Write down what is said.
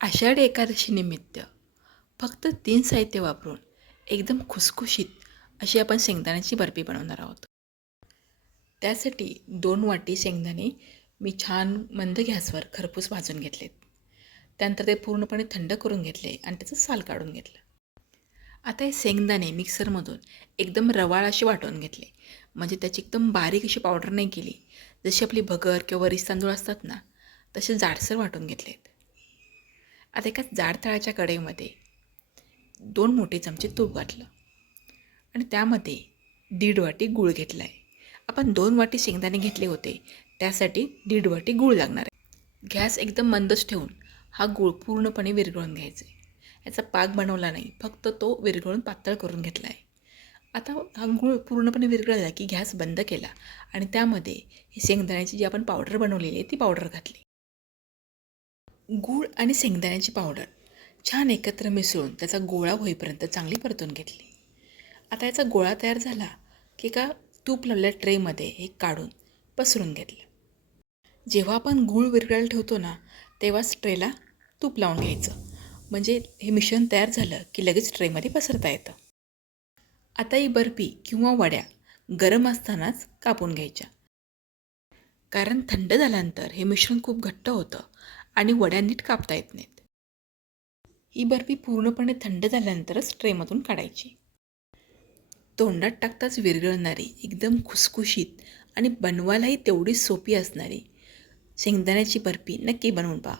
आषाढी एकादशी निमित्त फक्त 3 साहित्य वापरून एकदम खुसखुशीत अशी आपण शेंगदाण्याची बर्फी बनवणार आहोत. त्यासाठी 2 वाटी शेंगदाणे मी छान मंद गॅसवर खरपूस भाजून घेतलेत. त्यानंतर ते पूर्णपणे थंड करून घेतले आणि त्याचं साल काढून घेतलं. आता हे शेंगदाणे मिक्सरमधून एकदम रवाळ असे वाटून घेतले. म्हणजे त्याची एकदम बारीक अशी पावडर नाही केली. जशी आपली भगर किंवा वरीस तांदूळ असतात ना, तसे जाडसर वाटून घेतलेत. आता एका जाड तळाच्या कढईमध्ये 2 मोठे चमचे तूप घातलं आणि त्यामध्ये 1.5 वाटी गूळ घेतला आहे. आपण 2 वाटी शेंगदाणे घेतले होते, त्यासाठी 1.5 वाटी गूळ लागणार आहे. गॅस एकदम मंदच ठेवून हा गूळ पूर्णपणे विरघळून घ्यायचा आहे. याचा पाक बनवला नाही, फक्त तो विरघळून पातळ करून घेतला आहे. आता हा गूळ पूर्णपणे विरघळला की गॅस बंद केला आणि त्यामध्ये ही शेंगदाण्याची जी आपण पावडर बनवलेली आहे ती पावडर घातली. गूळ आणि शेंगदाण्याची पावडर छान एकत्र मिसळून त्याचा गोळा होईपर्यंत चांगली परतून घेतली. आता याचा गोळा तयार झाला की एका तूप लावलेल्या ट्रेमध्ये हे काढून पसरून घेतलं. जेव्हा आपण गूळ विरघळायला ठेवतो ना, तेव्हाच ट्रेला तूप लावून घ्यायचं. म्हणजे हे मिश्रण तयार झालं की लगेच ट्रेमध्ये पसरता येतं. आता ही बर्फी किंवा वड्या गरम असतानाच कापून घ्यायच्या. कारण थंड झाल्यानंतर हे मिश्रण खूप घट्ट होतं आणि वड्या नीट कापता येत नाहीत. ही बर्फी पूर्णपणे थंड झाल्यानंतरच ट्रेमधून काढायची. तोंडात टाकताच विरघळणारी, एकदम खुसखुशीत आणि बनवायलाही तेवढीच सोपी असणारी शेंगदाण्याची बर्फी नक्की बनवून पहा.